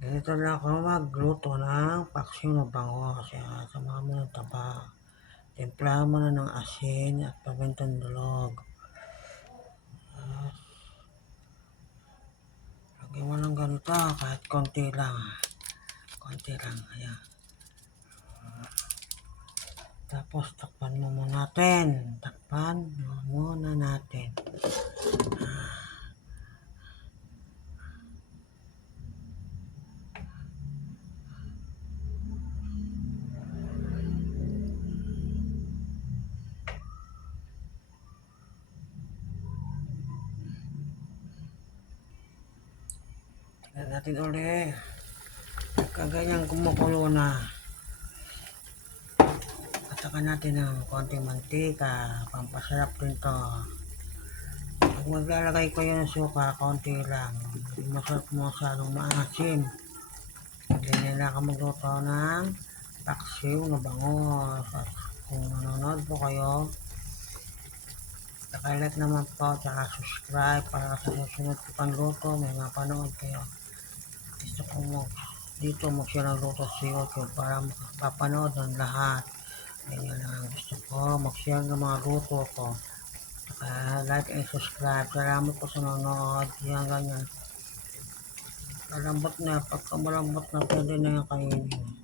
Ganito na ako magluto ng paksiw na bangos. Yan, samahan mo ng taba. Timplahan mo na ng asin at pamintang dulog. Lagyan mo ng ganito kahit konti lang. Konti lang. Ayan. Tapos takpan mo muna natin. Takpan mo muna natin. Tignan natin ulit. Kaganyan kumukulo na. Patakan natin ng konting mantika. Pampasarap din to. Pag maglalagay ko yung suka, konti lang. Hindi masyadong maasim. Ganyan lang ako magluto ng paksiw na bangos. At kung nanonood po kayo, like naman po, tsaka subscribe para sa susunod ko pang luto, may mapanood kayo. Gusto ko dito mag-share ng luto sa YouTube para makapanood ng lahat. Ganyan lang ang gusto ko, mag-share ng mga luto ko. Like and subscribe. Salamat po sa nanonood. Yan, ganyan. Malambot na. Pagka malambot na, pwede na yung kainin.